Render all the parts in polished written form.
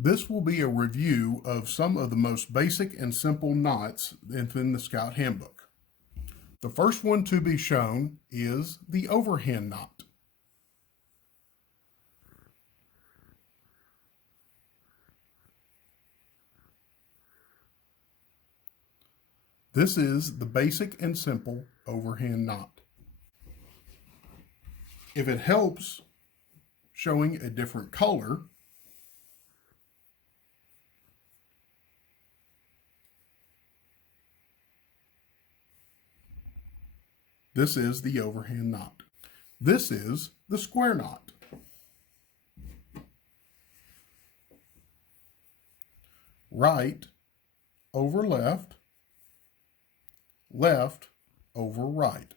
This will be a review of some of the most basic and simple knots within the Scout Handbook. The first one to be shown is the overhand knot. This is the basic and simple overhand knot. If it helps showing a different color, this is the overhand knot. This is the square knot. Right over left, left over right.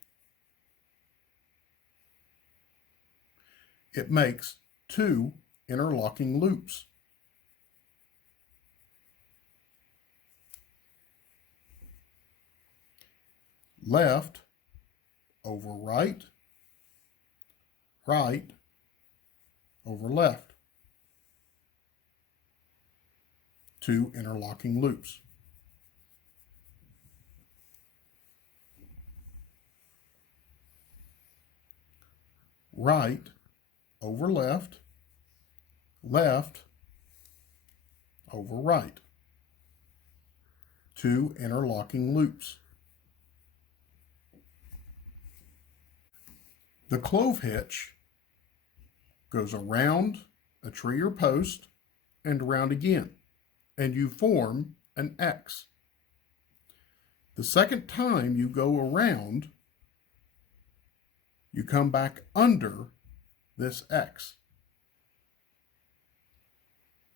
It makes 2 interlocking loops. Left over right, right over left. 2 interlocking loops. Right over left, left over right. 2 interlocking loops. The clove hitch goes around a tree or post and around again, and you form an X. The second time you go around, you come back under this X.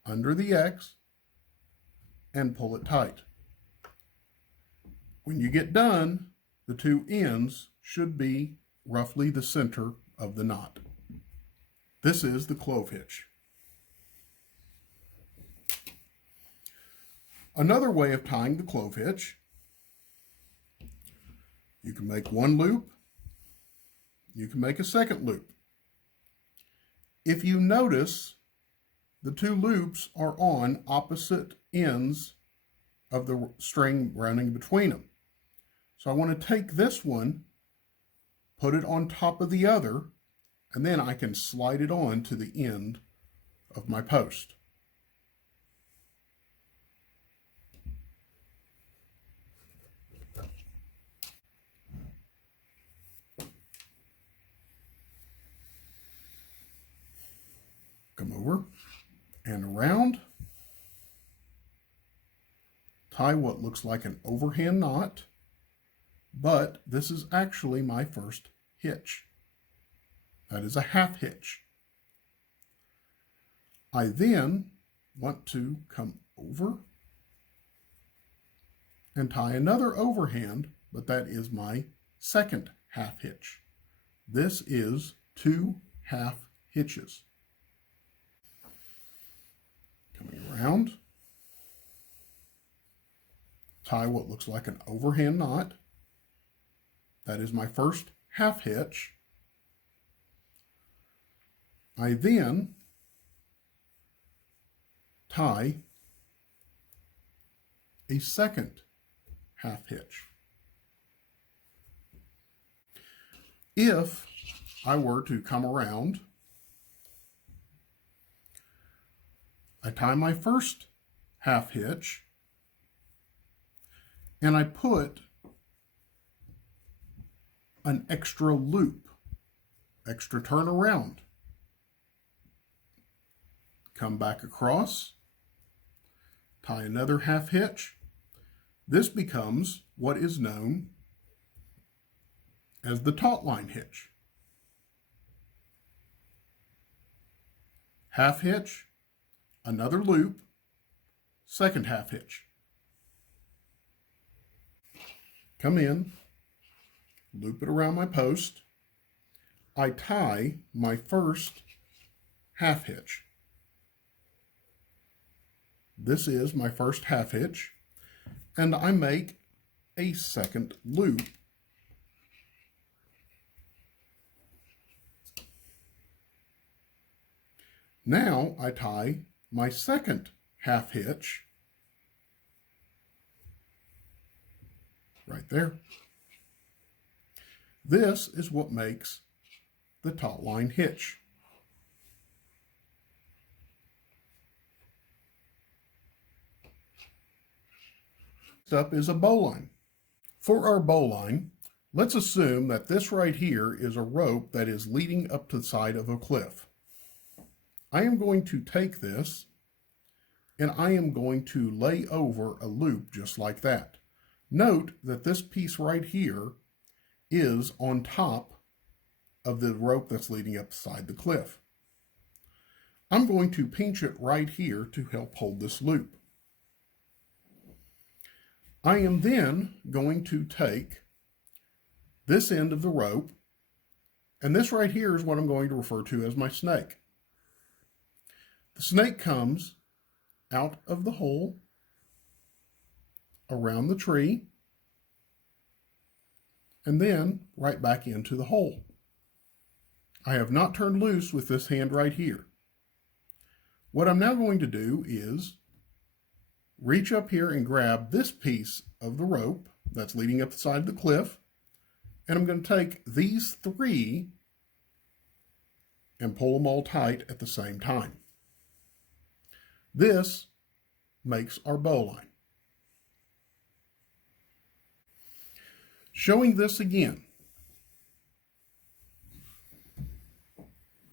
Under the X and pull it tight. When you get done, the 2 ends should be roughly the center of the knot. This is the clove hitch. Another way of tying the clove hitch, you can make 1 loop, you can make a second loop. If you notice, the 2 loops are on opposite ends of the string running between them. So I want to take this one, put it on top of the other, and then I can slide it on to the end of my post. Come over and around. Tie what looks like an overhand knot, but this is actually my first hitch. That is a half hitch. I then want to come over and tie another overhand, but that is my second half hitch. This is 2 half hitches. Coming around, tie what looks like an overhand knot. That is my first half hitch. I then tie a second half hitch. If I were to come around, I tie my first half hitch and I put an extra loop, extra turn around. Come back across, tie another half hitch. This becomes what is known as the taut line hitch. Half hitch, another loop, second half hitch. Come in, loop it around my post. I tie my first half hitch. This is my first half hitch, and I make a second loop. Now I tie my second half hitch right there. This is what makes the taut line hitch. Next up is a bowline. For our bowline, let's assume that this right here is a rope that is leading up to the side of a cliff. I am going to take this and I am going to lay over a loop just like that. Note that this piece right here is on top of the rope that's leading up the side of the cliff. I'm going to pinch it right here to help hold this loop. I am then going to take this end of the rope, and this right here is what I'm going to refer to as my snake. The snake comes out of the hole around the tree and then right back into the hole. I have not turned loose with this hand right here. What I'm now going to do is reach up here and grab this piece of the rope that's leading up the side of the cliff, and I'm going to take these three and pull them all tight at the same time. This makes our bowline. Showing this again,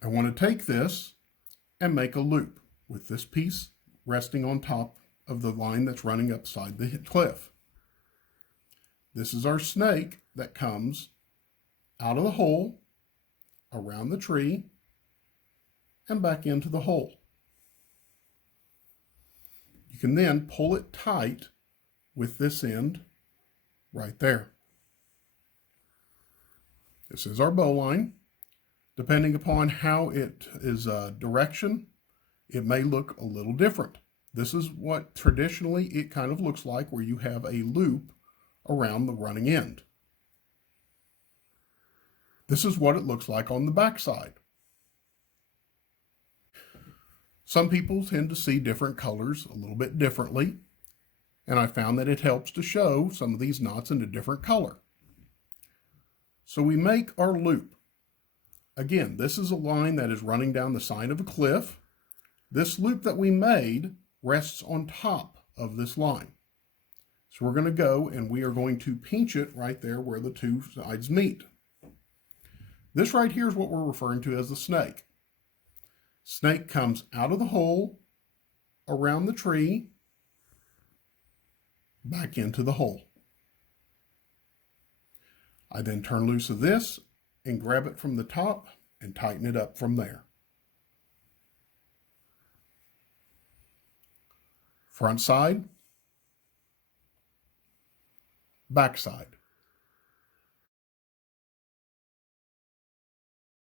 I want to take this and make a loop with this piece resting on top of the line that's running upside the cliff. This is our snake that comes out of the hole, around the tree, and back into the hole. You can then pull it tight with this end right there. This is our bowline. Depending upon how it is direction, it may look a little different. This is what traditionally it kind of looks like, where you have a loop around the running end. This is what it looks like on the back side. Some people tend to see different colors a little bit differently, and I found that it helps to show some of these knots in a different color. So we make our loop. Again, this is a line that is running down the side of a cliff. This loop that we made rests on top of this line. So we're going to go and we are going to pinch it right there where the two sides meet. This right here is what we're referring to as the snake. Snake comes out of the hole, around the tree, back into the hole. I then turn loose of this and grab it from the top and tighten it up from there. Front side, back side.